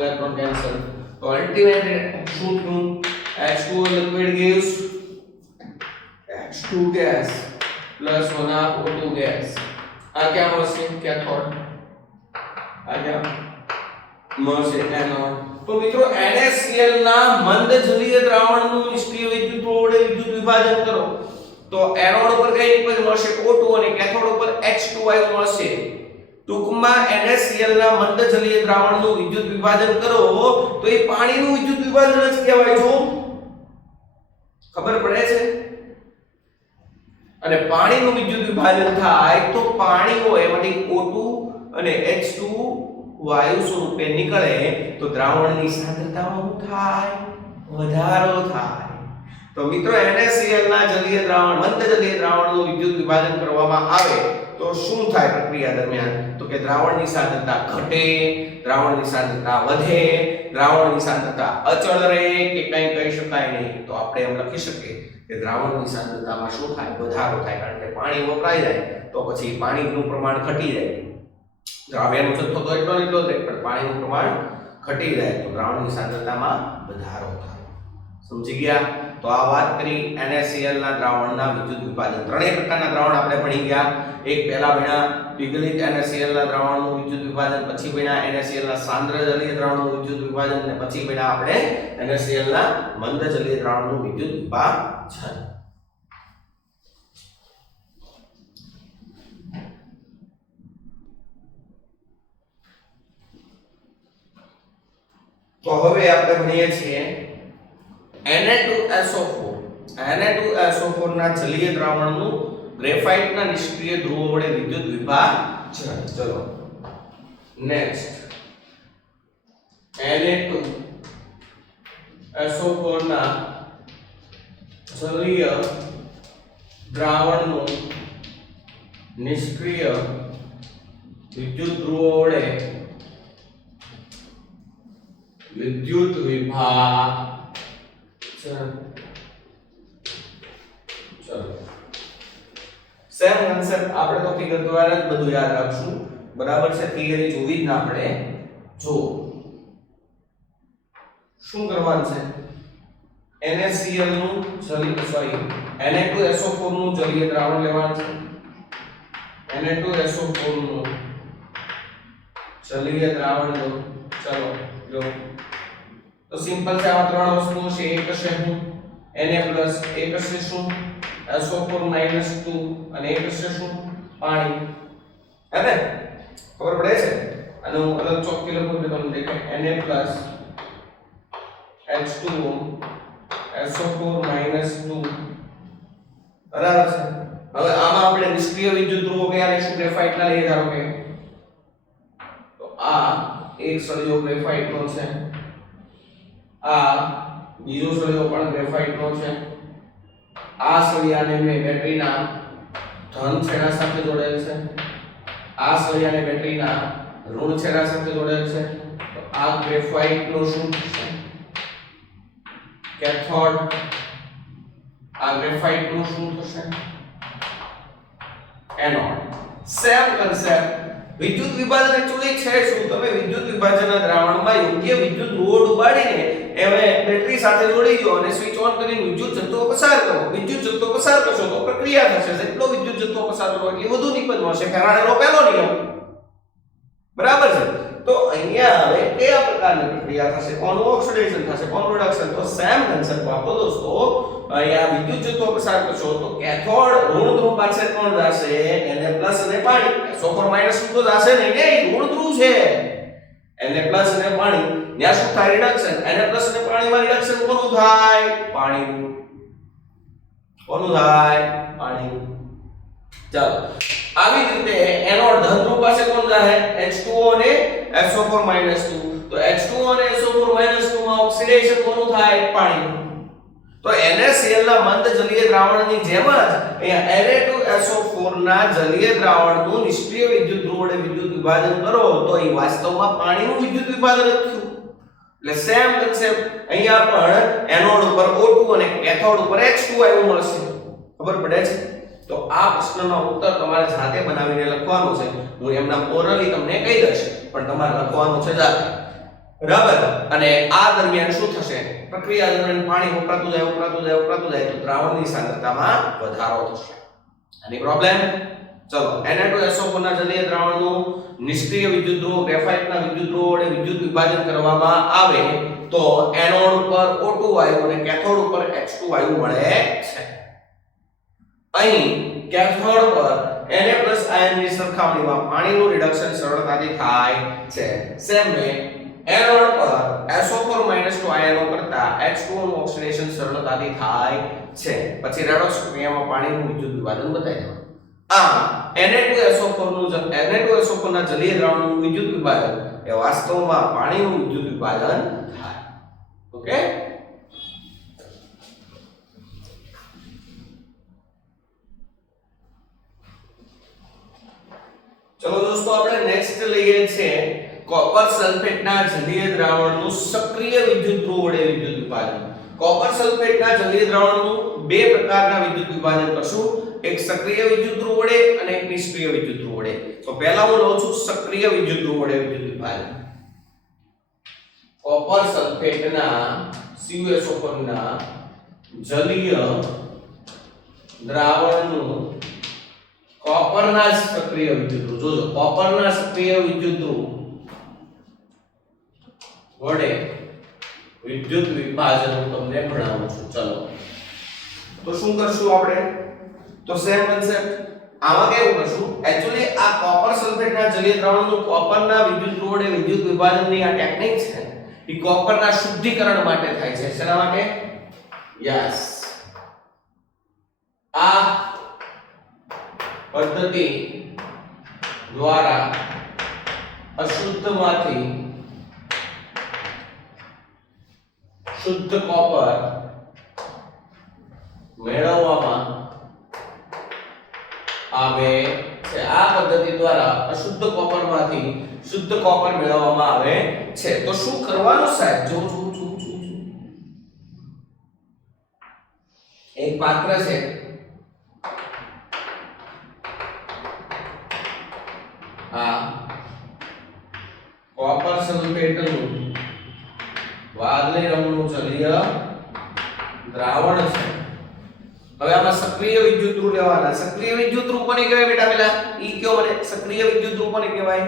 electron cancel. તો અલ્ટીમેટ શું થયું? H2O liquid gives H2 gas plus 1 O2 gas. આ क्या મળશે? કેથોડ. આ क्या મળશે? એનોડ. તો મિત્રો NaCl ના મંદ જલીય દ્રાવણનું નિષ્ક્રિય વિદ્યુત વડે વિદ્યુત વિભાજન કરો તો એનોડ પર કઈ નિપજ મળશે? O2 અને કેથોડ ઉપર H2O મળશે. ટૂંકમાં NaCl ના મંદ જલીય દ્રાવણનું વિદ્યુત વિભાજન કરો તો એ પાણીનું વિદ્યુત વિભાજન જ કહેવાય. જો ખબર પડે છે? અને પાણીનું વિદ્યુત વિભાજન થાય તો પાણી હોય એમાંથી O2 અને H2 વાયુ સ્વરૂપે નીકળે તો દ્રાવણની સાંદ્રતામાં શું થાય? વધારો થાય. તો મિત્રો NaCl ના જલીય દ્રાવણ મંદ જલીય દ્રાવણનું વિદ્યુત વિભાજન કરવામાં આવે તો શું થાય પ્રક્રિયા દરમિયાન? તો કે દ્રાવણની સાંદ્રતા ઘટે, દ્રાવણની સાંદ્રતા વધે, દ્રાવણની સાંદ્રતા અચળ રહે કે કંઈ કહી શકાય નહીં. તો આપણે એમ લખી શકીએ કે દ્રાવણની સાંદ્રતામાં શું થાય? વધારો થાય. કારણ કે પાણી વપરાઈ જાય તો પછી પાણીનું પ્રમાણ ઘટી જાય. દ્રાવ્યનો જથ્થો તો એટલો જ રહે પણ પાણીનું પ્રમાણ ઘટી જાય તો દ્રાવણની સાંદ્રતામાં વધારો થાય. સમજી ગયા? તો આ વાત કરી NaCl ના દ્રાવણના વિદ્યુત વિભાજન. ત્રણેય પ્રકારના દ્રાવણ આપણે ભણી ગયા. એક પહેલા ભણ્યા વિગલિત NaCl ના દ્રાવણનું વિદ્યુત વિભાજન, પછી ભણ્યા NaCl ના સાંદ્ર જલીય દ્રાવણનું વિદ્યુત વિભાજન અને પછી ભણ્યા આપણે NaCl ના મંદ જલીય દ્રાવણનું વિદ્યુત વિભાજન. તો હવે આપણે ભણીએ છીએ Na2SO4. Na2SO4 ના જલીય દ્રાવણનું ગ્રેફાઇટના નિષ્ક્રિય ધ્રુવો વડે વિદ્યુત વિભાજન. ચલો નેક્સ્ટ Na2SO4 ના જલીય દ્રાવણનું નિષ્ક્રિય વિદ્યુત ધ્રુવો વડે વિદ્યુત વિભાજન. ચલો સેમ આન્સર આપણે તો ફિગર દ્વારા જ બધું યાદ રાખશું. બરાબર છે? થિયરી જોવી જ ના પડે. જો શું કરવાનું છે? NaCl નું Na2SO4 નું જલીય દ્રાવણ લેવાનું છે. Na2SO4 નું જલીય દ્રાવણ લો. ચલો જો તો સિમ્પલ છે. આ ત્રણ વસ્તુઓ છે. એક હશે શું? Na પ્લસ, એક હશે શું? SO4 minus 2 અને એક હશે શું? પાણી. હે ને? ખબર પડે છે? અને હું અલગ ચોકથી લખું તો તમને દેખાય. Na plus H2O SO4 minus 2. બરાબર છે? હવે આમાં આપણે નિષ્ક્રિય વિદ્યુત ધ્રુવો કયા લઈશું? ગ્રેફાઇટના લઈએ. ધારો કે તો આ એક સળિયો ગ્રેફાઇટનો છે, આ બીજો સળિયો પણ ગ્રેફાઇટનો છે. આ સળિયાને મેં બેટરીના ધન છેડા સાથે જોડેલ છે. આ સળિયાને બેટરીના ઋણ છેડા સાથે જોડેલ છે. તો આ ગ્રેફાઇટનો શું થશે? કેથોડ. આ ગ્રેફાઇટનું શું થશે? એનોડ. Same concept. વિદ્યુત વિભાજન એક્ચ્યુઅલી છે શું? તમે વિદ્યુત વિભાજનના દ્રાવણમાં યોગ્ય વિદ્યુત ધ્રુવો ડુબાડીને એને બેટરી સાથે જોડી દો અને સ્વિચ ઓન કરીને વિદ્યુત જથ્થો પસાર કરો. વિદ્યુત જથ્થો પસાર કરશો તો પ્રક્રિયા થશે. જેટલો વિદ્યુત જથ્થો પસાર કરો એટલી વધુ નિપજ મળશે. ફેરાડેનો પહેલો નિયમ. બરાબર છે. તો અહીંયા હવે કયા પ્રકારની પ્રક્રિયા થશે? કોનું ઓક્સિડેશન થશે? કોનું રિડક્શન? તો સેમ કન્સેપ્ટ વાપરો દોસ્તો. અહીંયા વિદ્યુત જથ્થો પસાર કરશો તો કેથોડ ઋણ ધ્રુવ પાસે કોણ જશે? Na પ્લસ અને પાણી. SO4 માઈનસ તો જશે નહીં ને, એ ઋણ ધ્રુવ છે. Na પ્લસ અને પાણી. ત્યાં શું થાય? રિડક્શન. Na પ્લસ અને પાણીમાં રિડક્શન કોનું થાય? પાણીનું. કોનું થાય? પાણીનું. ચાલો આવી જ રીતે એનોડ ધન ધ્રુવ પાસે કોણ જાય? H2O અને SO4 2. તો H2O અને SO4 2 માં ઓક્સિડેશન કોનું થાય? પાણીનું. તો NaCl ના મંદ જલીય દ્રાવણની જેમ જ અહીંયા Na2SO4 ના જલીય દ્રાવણનું નિષ્ક્રિય વિદ્યુત ધ્રુવ વડે વિદ્યુત વિભાજન કરો તો એ વાસ્તવમાં પાણીનું વિદ્યુત વિભાજન જ થયું. એટલે સેમ કન્સેપ્ટ અહીંયા પણ એનોડ ઉપર O2 અને કેથોડ ઉપર H2 આવ્યું મળશે. ખબર પડે છે? તો આ પ્રશ્નનો ઉત્તર તમારે જાતે બનાવીને લખવાનો છે. હું એમના ઓરલી તમને કહી દઈશ પણ તમારે લખવાનું છે જાતે. બરાબર. અને આ દરમિયાન શું થશે? પ્રક્રિયા દરમિયાન પાણી વપરાતું જાય તો દ્રાવણની સાંદ્રતામાં વધારો થશે. આની પ્રોબ્લેમ? ચલો Na2SO4 ના જલીય દ્રાવણનું નિષ્ક્રિય વિદ્યુત ધ્રુવ ગ્રેફાઇટના વિદ્યુત ધ્રુવો વડે વિદ્યુત વિભાજન કરવામાં આવે તો એનોડ ઉપર O2 વાયુ અને કેથોડ ઉપર H2 વાયુ મળે છે. અહીં કેથોડ પર Na+ આયનની સરખામણીમાં પાણીનું રિડક્શન સરળતાથી થાય છે. સેમ વે એનોડ પર SO4 - આયનો કરતા H2O નું ઓક્સિડેશન સરળતાથી થાય છે. પછી રેડોક્સ પ્રક્રિયામાં પાણીનું વિદ્યુત વિભાજન બતાવી દો. આમ Na2SO4 ના જલીય દ્રાવણનું વિદ્યુત વિભાજન એ વાસ્તવમાં પાણીનું વિદ્યુત વિભાજન થાય. ઓકે. ચલો દોસ્તો આપણે નેક્સ્ટ લઈએ છે કોપર સલ્ફેટના જલીય દ્રાવણનું સક્રિય વિદ્યુત ધ્રુવ વડે વિદ્યુત વિભાજન. કોપર સલ્ફેટના જલીય દ્રાવણનું બે પ્રકારના વિદ્યુત વિભાજન કરશું. એક સક્રિય વિદ્યુત ધ્રુવ વડે અને એક નિષ્ક્રિય વિદ્યુત ધ્રુવ વડે. તો પહેલા હું લઉં છું સક્રિય વિદ્યુત ધ્રુવ વડે વિદ્યુત વિભાજન. કોપર સલ્ફેટના CuSO4 ના જલીય દ્રાવણનું કોપરના સક્રિય વિદ્યુત ધ્રુવ. જોજો કોપરના સક્રિય વિદ્યુત ધ્રુવ વડે વિદ્યુત વિભાજન હું તમને ભણાવું છું. ચલો તો શું કરશું આપણે? તો સેમ કન્સેપ્ટ. આમાં કેવું કરશું? એક્ચ્યુઅલી આ કોપર સલ્ફેટના જલીય દ્રાવણનું કોપરના વિદ્યુત ધ્રુવ વડે વિદ્યુત વિભાજનની આ ટેકનિક છે એ કોપરના શુદ્ધિકરણ માટે થાય છે. શેના માટે? યસ, આ પદ્ધતિ દ્વારા અશુદ્ધમાંથી શુદ્ધ કોપર મેળવવામાં આવે છે. આ પદ્ધતિ દ્વારા અશુદ્ધ કોપરમાંથી શુદ્ધ કોપર મેળવવામાં આવે છે. તો શું કરવાનું સાહેબ? જો એક પાત્ર છે, આ કોપર સલ્ફેટનું વાદળી રંગનું જલીય દ્રાવણ છે. હવે આમાં સક્રિય વિદ્યુત ધ્રુવ લેવાના. સક્રિય વિદ્યુત ધ્રુવ કોને કહેવાય બેટા? પેલા ઈ કયો મને. સક્રિય વિદ્યુત ધ્રુવ કોને કહેવાય?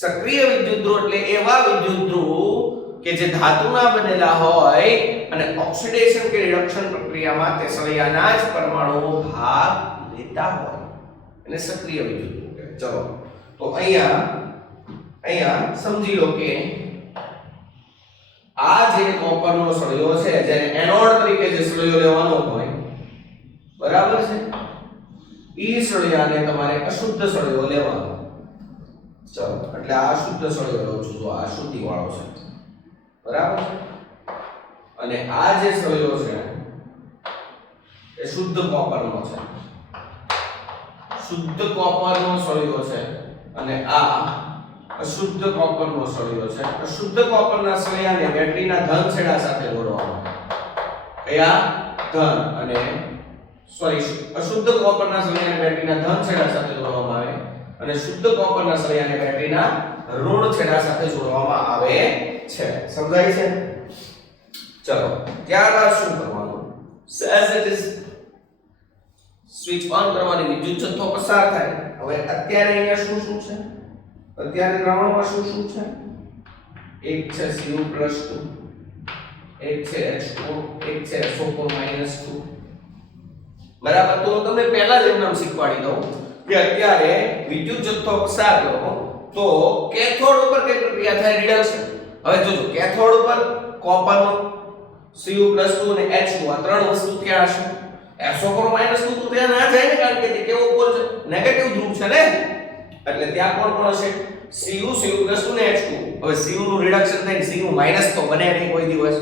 સક્રિય વિદ્યુત ધ્રુવ એટલે એવા વિદ્યુત ધ્રુવ કે જે ધાતુના બનેલા હોય અને ઓક્સિડેશન કે રિડક્શન પ્રક્રિયામાં તે સળિયાના જ પરમાણુઓ ભાગ લેતા હોય એને સક્રિય વિદ્યુત ધ્રુવ કહેવાય. ચલો તો અહીંયા સમજી લો કે આ જે કોપરનો સળિયો છે જેને એનોડ તરીકે જે સળિયો લેવાનો હોય, બરાબર છે, ઈ સળિયાને તમારે અશુદ્ધ સળિયો લેવાનો. ચલો એટલે આ શુદ્ધ સળિયો લઉં છું. તો આ શુદ્ધિ વાળો છે, બરાબર છે. અને આ જે સળિયો છે એ શુદ્ધ કોપરનો છે, શુદ્ધ કોપરનો સળિયો છે અને આ અશુદ્ધ કોપરનો સળિયો છે. અશુદ્ધ કોપરના સળિયાને બેટરીના ધન છેડા સાથે જોડવામાં આવે. કયા? ધન. અને અશુદ્ધ કોપરના સળિયાને બેટરીના ધન છેડા સાથે જોડવામાં આવે અને શુદ્ધ કોપરના સળિયાને બેટરીના ઋણ છેડા સાથે જોડવામાં આવે છે. સમજાય છે? ચલો ત્યારબાદ શું કરવાનું? as it is switch on કરવાની, વિદ્યુત જથ્થો પસાર થાય. હવે અત્યારે અહીંયા શું શું છે? અત્યારે દ્રાવણમાં શું શું છે? એક છે Cu+2, એક છે H2O, એક છે SO4 -2. બરાબર. તો હું તમને પહેલા જ એમ નામ શીખવાડી દઉં કે અત્યારે વિદ્યુત જથ્થો પસાર કરો તો કેથોડ ઉપર કઈ પ્રક્રિયા થાય? રિડક્શન. હવે જોજો, કેથોડ ઉપર કોપરનો Cu+2 અને H2 આ ત્રણ વસ્તુ ક્યાં હશે? SO4 -2 તો ત્યાં ના જાય ને, કારણ કે તે કેવો પોલ છે? નેગેટિવ ધ્રુવ છે ને, એટલે ત્યાં કોણ હશે? Cu, Cu+2 ને H2. હવે Cu નું રિડક્શન થાય, Cu માઈનસ તો બને નહીં કોઈ દિવસ.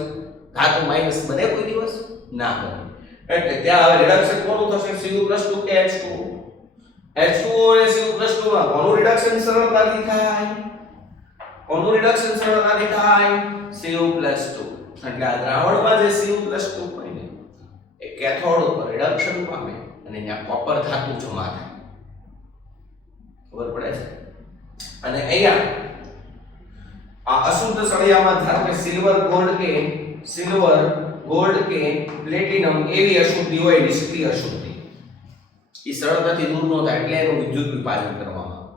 ધાતુ માઈનસ બને કોઈ દિવસ? ના બને. એટલે ત્યાં હવે રિડક્શન કોનું થશે? Cu+2 કે H2? H2O અને Cu+2 માં કોનું રિડક્શન સરળતાથી થાય? કોનું રિડક્શન સરળતાથી થાય? Cu+2. એટલે આ દ્રાવણમાં જે Cu+2 હોય ને એ કેથોડ ઉપર રિડક્શન પામે અને ત્યાં કોપર ધાતુ જમા થાય. ખબર પડે છે? અને અહીંયા આ અશુદ્ધ સળિયામાં ધારો કે સિલ્વર, ગોલ્ડ કે પ્લેટિનમ એવી અશુદ્ધિ હોય, નિષ્ક્રિય અશુદ્ધિ, એ સરળતાથી દૂર ન થાય એટલે એનું વિદ્યુત વિભાજન કરવામાં આવે.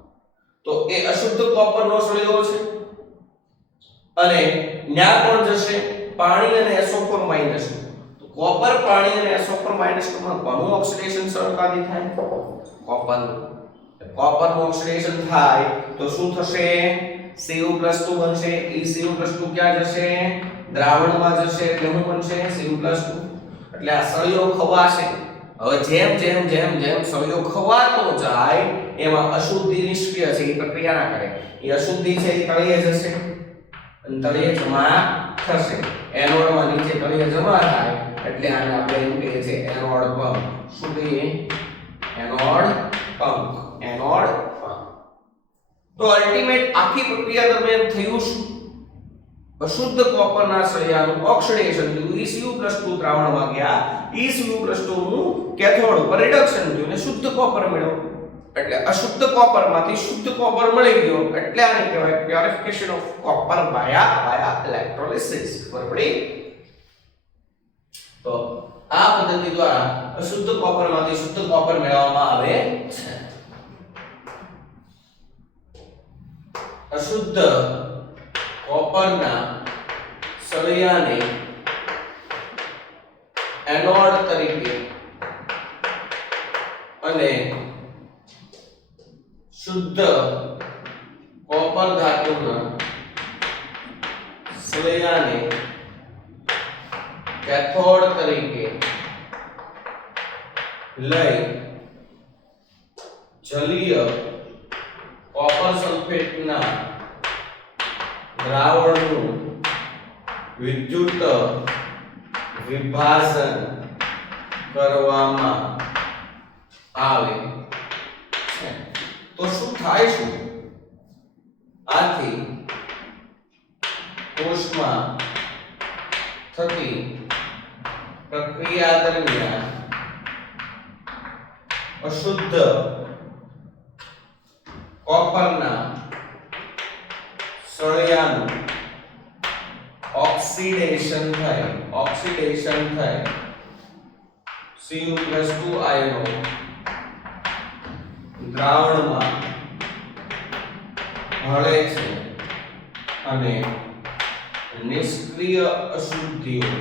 તો એ અશુદ્ધ કોપરનો સળિયો છે અને ન્યા કોણ જશે? પાણી અને SO4 -2. તો કોપર, પાણી અને SO4 -2 માં કોનું ઓક્સિડેશન સરળતાથી થાય? કોપરનું. કોપરનું ઓક્સિડેશન થાય તો શું થશે? Cu+2 બનશે. એ Cu+2 ક્યાં જશે? દ્રાવણમાં જશે. એટલે શું બનશે? Cu+2. એટલે આ સળિયો ખવાશે. હવે જેમ જેમ જેમ જેમ સળિયો ખવાતો જાય એમાં અશુદ્ધિ નિષ્ક્રિય છે, એ પ્રક્રિયા ના કરે. એ અશુદ્ધિ છે એ તળિયે જશે અને તળિયે જમા થશે. એનોડમાં નીચે તળિયે જમા થાય એટલે આને આપણે એમ કહીએ છીએ એનોડ પંપ. શું કહીએ? Anode pump. Anode pump. તો અલ્ટિમેટ આખી પ્રક્રિયા દરમિયાન થયું શું? અશુદ્ધ કોપરના સળિયાનું ઓક્સિડેશન થયું, Cu+2 દ્રાવણમાં ગયા, Cu+2 નું કેથોડ ઉપર રિડક્શન થયું અને શુદ્ધ કોપર મળ્યો. એટલે અશુદ્ધ કોપરમાંથી શુદ્ધ કોપર મળી ગયો એટલે આને કહેવાય પ્યોરિફિકેશન ઓફ કોપર બાય ઇલેક્ટ્રોલિસિસ. ખબર પડી? તો આ પદ્ધતિ દ્વારા અશુદ્ધ કોપરમાંથી શુદ્ધ કોપર મેળવવામાં આવે છે. અશુદ્ધ કોપરના સળિયાને એનોડ તરીકે અને શુદ્ધ કોપર ધાતુના સળિયાને કેથોડ તરીકે લઈ જલીય કોપર સલ્ફેટના દ્રાવણનું વિદ્યુત વિભાજન કરવામાં આવે છે. તો શું થાય છે? આથી કોષમાં થતી પ્રક્રિયા દરમિયાન અશુદ્ધ કોપરના સળિયાનું ઓક્સિડેશન થાય Cu+2 આયનો દ્રાવણમાં ભળે છે અને નિષ્ક્રિય અશુદ્ધિઓ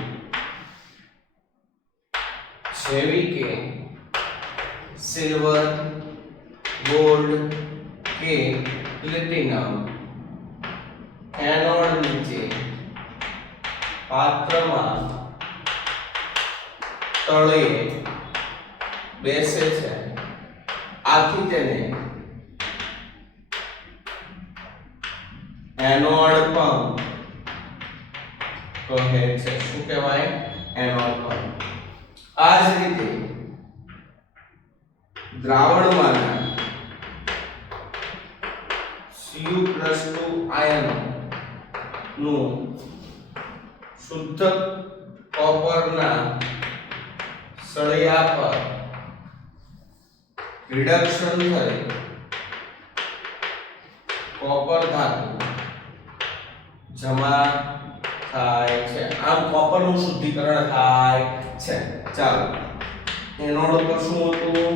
જેવી કે સિલ્વર, ગોલ્ડ કે પ્લેટિનમ એનોડ નીચે પાત્રમાં તળિયે બેસે છે. આથી તેને એનોડ પંપ કહે છે. શું કહેવાય? એનોડ કહે. આ જ રીતે દ્રાવણમાંના Cu+2 આયનો નું શુદ્ધ કોપરના સળિયા પર રિડક્શન થઈ કોપર ધાતુ જમા થાય છે. આમ કોપરનું શુદ્ધિકરણ થાય છે. ચાલો એનોડ પર શું હતું?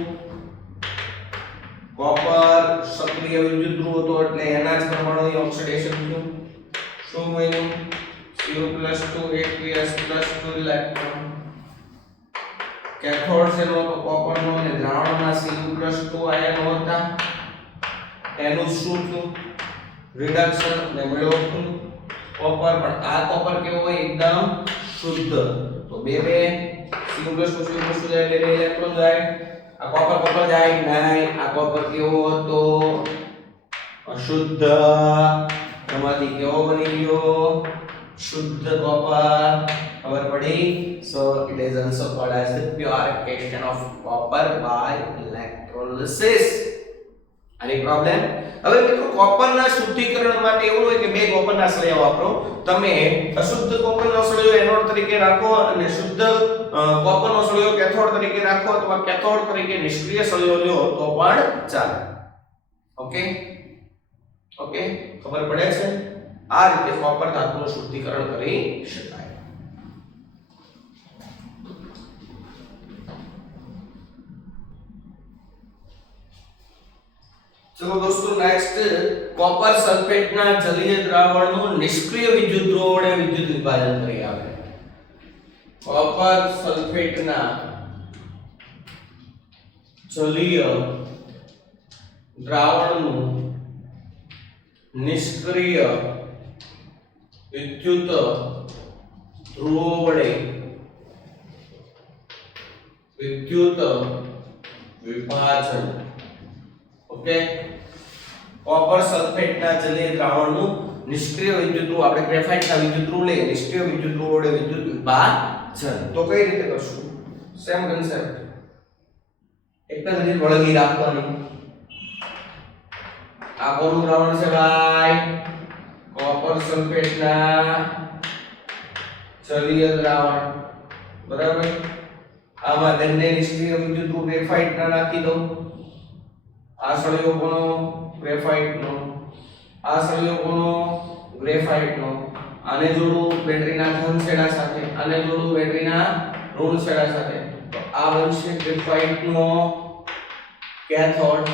કોપર સક્રિય વિદ્યુત ધ્રુવ હતો એટલે એના જ પરમાણુની ઓક્સિડેશન થયું. શું બન્યું? Cu+2 aqueous+2 electron. કેથોડ શેનો તો કોપરનો અને દ્રાવણમાં Cu+2 આયનો હતા. એનું શું થયું? રિડક્શન અને મેળવ્યું કોપર. પણ આ કોપર કેવો હોય? એકદમ શુદ્ધ. તો બે Cu+2 જાય એટલે ઇલેક્ટ્રોન જાય. આ કોપર જાય નહીં. આ કોપર કેવો હતો? અશુદ્ધ. એમાંથી કેવો બની ગયો? શુદ્ધ કોપર. ખબર પડી? So it is also called as the purification of copper by electrolysis. any problem? હવે મિત્રો કોપરના શુદ્ધિકરણ માટે એવું હોય કે બે કોપરના સળિયા વાપરો. તમે અશુદ્ધ કોપરનો સળિયો એનોડ તરીકે રાખો અને શુદ્ધ કોપરનો સળિયો કેથોડ તરીકે રાખો અથવા કેથોડ તરીકે નિષ્ક્રિય સળિયો લ્યો તો પણ ચાલે. ઓકે ઓકે ખબર પડે છે? આ રીતે કોપર ધાતુનું શુદ્ધિકરણ કરી શકાય. ચલો દોસ્તો નેક્સ્ટ કોપર સલ્ફેટના જલીય દ્રાવણનું નિષ્ક્રિય વિદ્યુત ધ્રુવ વડે વિદ્યુત વિભાજન કરી આવે. કોપર સલ્ફેટના જલીય દ્રાવણનું નિષ્ક્રિય વિદ્યુત ધ્રુવો વડે વિદ્યુત વિભાજન. ઓકે કોપર સલ્ફેટના જલીય દ્રાવણનું નિષ્ક્રિય વિદ્યુત ધ્રુવ, આપણે ગ્રેફાઇટના વિદ્યુત ધ્રુવ લઈએ, નિષ્ક્રિય વિદ્યુત ધ્રુવ વડે વિદ્યુત વિભાજન. તો કઈ રીતે કરશું? Same concept. એક જ રીત વળગી રાખવાની. આ કોનું દ્રાવણ છે ભાઈ? કોપર સલ્ફેટના જલીય દ્રાવણ. બરાબર. આમાં બંને નિષ્ક્રિય વિદ્યુત ધ્રુવ ગ્રેફાઇટના નાખી દો. આ સળિયો કોનો? ગ્રેફાઇટનો. આ સળિયો કોનો? ગ્રેફાઇટનો. આને જોડું બેટરીના ધન છેડા સાથે, આને જોડું બેટરીના ઋણ છેડા સાથે. તો આ બનશે ગ્રેફાઇટનો કેથોડ,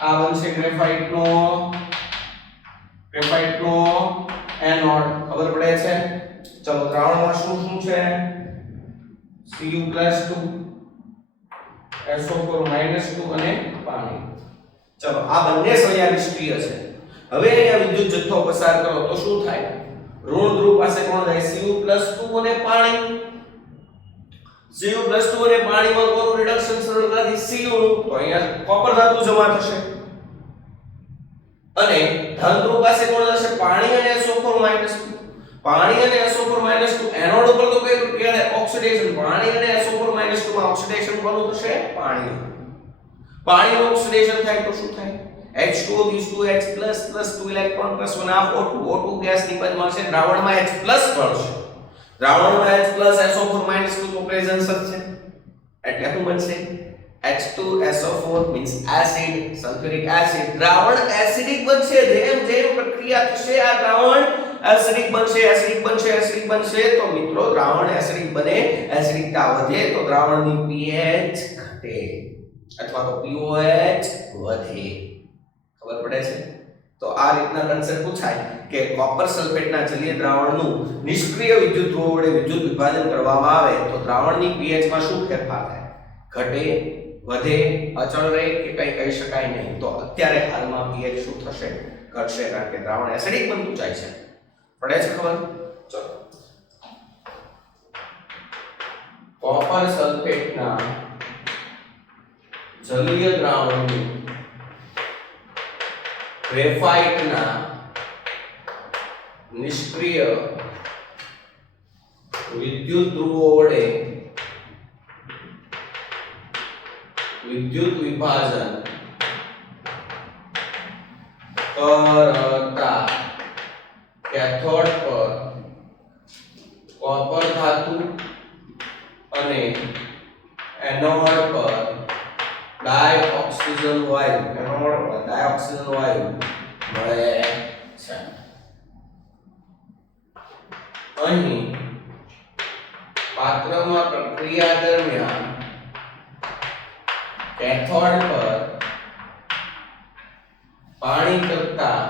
આ બનશે ગ્રેફાઇટનો એનોડ. ખબર પડે છે? ચલો દ્રાવણમાં શું શું છે? Cu+2 SO4-2 અને પાણી. ચલો આ બંને સળિયા નિષ્ક્રિય છે. હવે અહીંયા વિદ્યુત જથ્થો પસાર કરો તો શું થાય? ઋણ ધ્રુવ પાસે કોણ જાય? Cu+2 અને પાણી. Cu+2 અને પાણીમાં કોનું રિડક્શન સરળતાથી Cu નું. તો અહીંયા કોપર ધાતુ જમા થશે. અને ધન ધ્રુવ પાસે કોણ જશે? પાણી અને SO4-2. પાણી અને SO4-2 એનોડ ઉપર તો કઈ ક્યારે ઓક્સિડેશન? પાણી અને SO4-2 માં ઓક્સિડેશન કોનું થશે? પાણીનું. પાણીનું ઓક્સિડેશન થાય તો શું થાય? H2O gives to H++ 2 electron plus 1 half O2. O2 gas ની બાજુ મળશે. દ્રાવણમાં H+ મળશે. દ્રાવણમાં H+ SO4-2 તો પ્રેઝન્સ જ છે. એટલે શું બનશે? H2SO4 means acid, sulfuric acid. દ્રાવણ એસિડિક બનશે. જેમ જેમ પ્રક્રિયા થશે આ દ્રાવણ એસિડિક બનશે. તો મિત્રો દ્રાવણ એસિડિક બને, એસિડિકતા વધે તો દ્રાવણની pH ઘટે અથવા તો pOH વધે. ખબર પડે છે? તો આ રીતના કન્સેપ્ટ પૂછાય કે કોપર સલ્ફેટના જલીય દ્રાવણનું નિષ્ક્રિય વિદ્યુત ધ્રુવ વડે વિદ્યુત વિભાજન કરવામાં આવે તો દ્રાવણની pH માં શું ફેરફાર થાય? ઘટે, વધે, અચળ રહે કે કઈ કહી શકાય નહીં. તો અત્યારે હાલમાં pH શું થશે? ઘટશે, કારણ કે દ્રાવણ એસિડિક બનતું જાય છે. પડે છે ખબર? ચલો કોપર સલ્ફેટના જલીય દ્રાવણનું ગ્રેફાઇટના નિષ્ક્રિય વિદ્યુત ધ્રુવો વડે વિદ્યુત વિભાજન કરતા કેથોડ પર કોપર ધાતુ અને એનોડ પર ડાયઓક્સિજન વાયુ મળે છે. અહીં પાત્રમાં પ્રક્રિયા દરમિયાન કેથોડ પર પાણી કરતા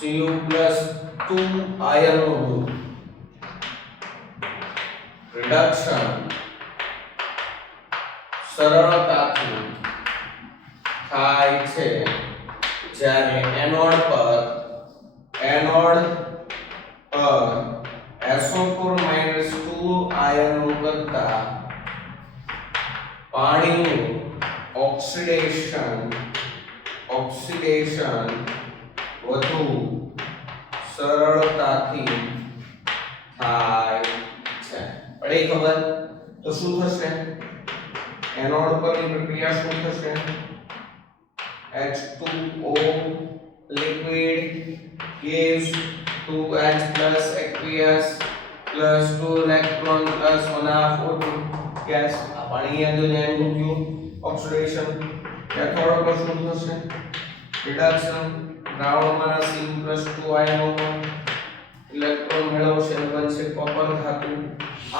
Cu+2 આયનોનું રિડક્શન સરળતાથી થાય છે, જ્યારે એનોડ પર SO4-2 આયનો કરતા પાણીનું ઓક્સિડેશન વધુ સરળતાથી થાય છે. પડી ખબર? તો શું થશે? એનોડ પરની પ્રક્રિયા શું થશે? H2O liquid gives 2H plus aqueous plus 2 electron plus 1/2 O2 gas. આ પાણી આ જો ન્યાય મૂક્યું ઓક્સિડેશન. કેથોડ પર શું થશે? રિડક્શન. દ્રાવણમાંના Cu+2 આયનોનો ઇલેક્ટ્રોન મેળવશે અને બનશે કોપર ધાતુ.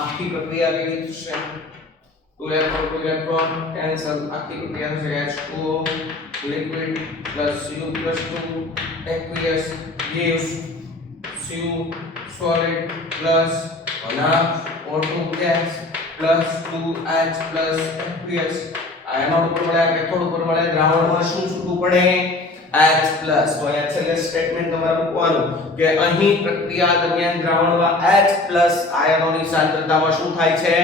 આખી પ્રક્રિયા કેવી થશે? 2 electron cancel. આખી પ્રક્રિયા થશે H2O liquid plus Cu+2 aqueous gives Cu solid plus 1/2 O2 gas plus 2H plus aqueous. આ એનોડ ઉપર મળે, કેથોડ ઉપર મળે, દ્રાવણમાં શું છૂટું પડે? H plus. તો અહીંયા છેલ્લે સ્ટેટમેન્ટ તમારે મૂકવાનું કે અહીં પ્રક્રિયા દરમિયાન દ્રાવણમાં H plus આયનોની સાંદ્રતામાં શું થાય છે?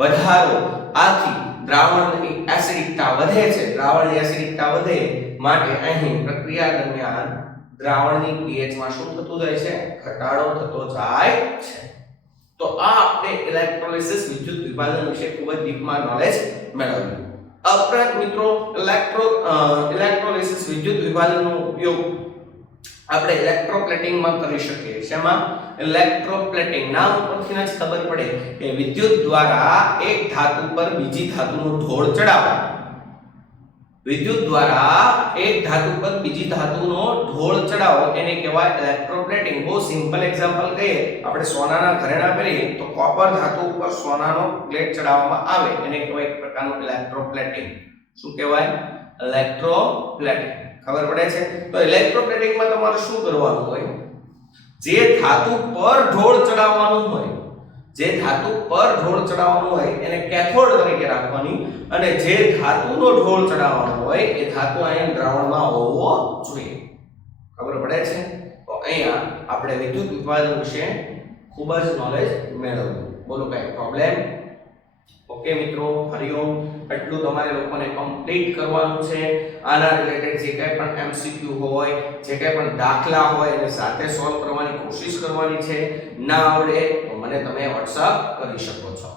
વધારો. આથી દ્રાવણની એસિડિકતા વધે છે. દ્રાવણની એસિડિકતા વધે માટે અહીં પ્રક્રિયા દરમિયાન દ્રાવણની pH માં શું થતું જાય છે? ઘટાડો થતો જાય છે. તો આ આપણે ઇલેક્ટ્રોલિસિસ વિદ્યુત વિભાજન વિશે ખૂબ જ ડીપમાં નોલેજ મેળવ્યું. ઉપરાંત મિત્રો ઇલેક્ટ્રોલિસિસ વિદ્યુત વિભાજનનો ઉપયોગ આપણે ઇલેક્ટ્રોપ્લેટિંગમાં કરી શકીએ. શેમાં? ઇલેક્ટ્રોપ્લેટિંગ. નામ ઉપરથી જ ખબર પડે કે વિદ્યુત દ્વારા એક ધાતુ પર બીજી ધાતુનો ઢોળ ચડાવવો. વિદ્યુત દ્વારા એક ધાતુ પર બીજી ધાતુનો ઢોળ ચડાવવો એને કહેવાય ઇલેક્ટ્રોપ્લેટિંગ. બહુ સિમ્પલ એક્ઝામ્પલ કહીએ, આપણે સોનાના ઘરેણા પહેરીએ તો કોપર ધાતુ ઉપર સોનાનો પ્લેટ ચડાવવામાં આવે એને કહેવાય એક પ્રકારનું ઇલેક્ટ્રોપ્લેટિંગ. શું કહેવાય? ઇલેક્ટ્રોપ્લેટિંગ. ખબર પડે છે? તો ઇલેક્ટ્રોપ્લેટિંગમાં તમારે શું કરવાનું હોય? જે ધાતુ પર ઢોળ ચડાવવાનું હોય, એને કેથોડ તરીકે રાખવાની અને જે ધાતુનો ઢોળ ચડાવવાનો હોય એ ધાતુ આયન દ્રાવણમાં હોવો જોઈએ. ખબર પડે છે? તો અહીંયા આપણે વિદ્યુત વિભાજન વિશે ખૂબ જ નોલેજ મેળવ્યું. બોલો કઈ પ્રોબ્લેમ? ઓકે મિત્રો, હરિઓમ. એટલું તમારે લોકોને કમ્પ્લીટ કરવાનું છે. આના રિલેટેડ જે કંઈ પણ MCQ હોય, જે કંઈ પણ દાખલા હોય એને સાથે સોલ્વ કરવાની કોશિશ કરવાની છે. ના આવડે તો મને તમે WhatsApp કરી શકો છો.